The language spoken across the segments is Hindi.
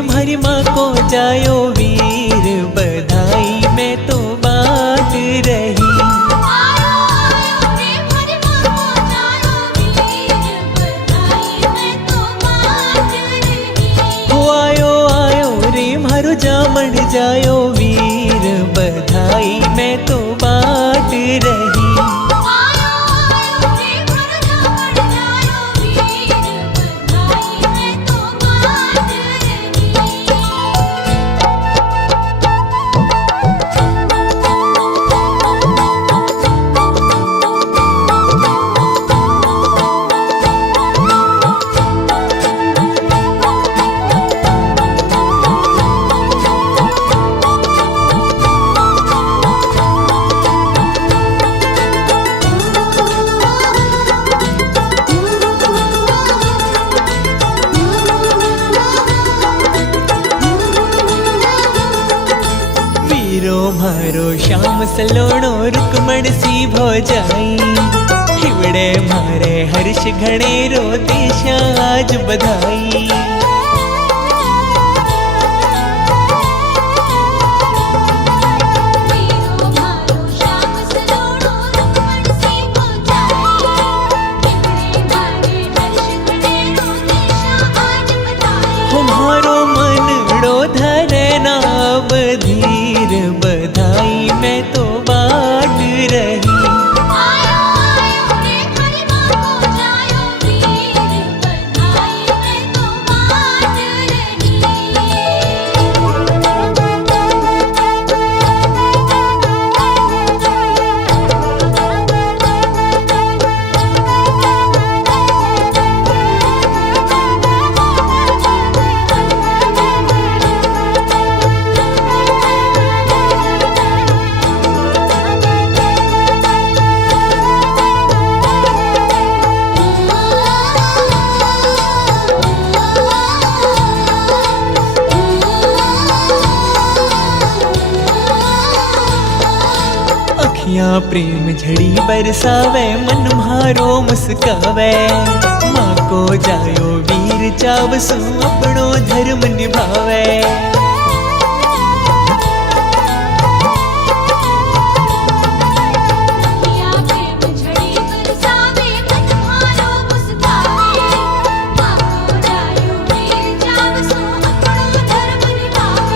प्रेम हरि माँ को जायो वीर, बधाई मैं तो बांट रही। आयो आयो रे मारो जामण जायो वीर, बधाई मैं तो बांट रही। मारो श्याम सलोणो रुक्मण सी भो जाई, हिवड़े मारे हर्ष घणे रो देशा आज बधाई। तुम्हारो मनड़ो धरे ना बधीर, बधाई मैं तो बांट रही। प्रेम झड़ी बरसावे, मन म्हारो मुस्कावे। माँ को जायो वीर चावसु, अपनो धर्म निभावे।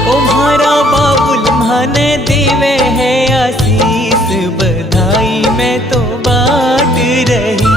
ओ म्हारा बाबुल माने देवे है आशीष, बधाई मैं तो बांट रही।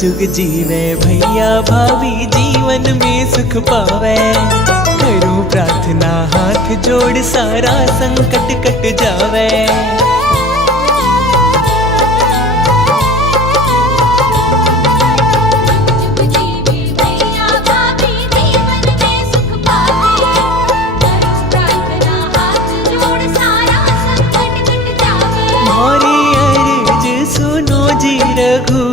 जुग जीवे भैया भाभी, जीवन में सुख पावे। करूं प्रार्थना हाथ जोड़, सारा संकट कट जावे। मारी अर्ज सुनो जी रघु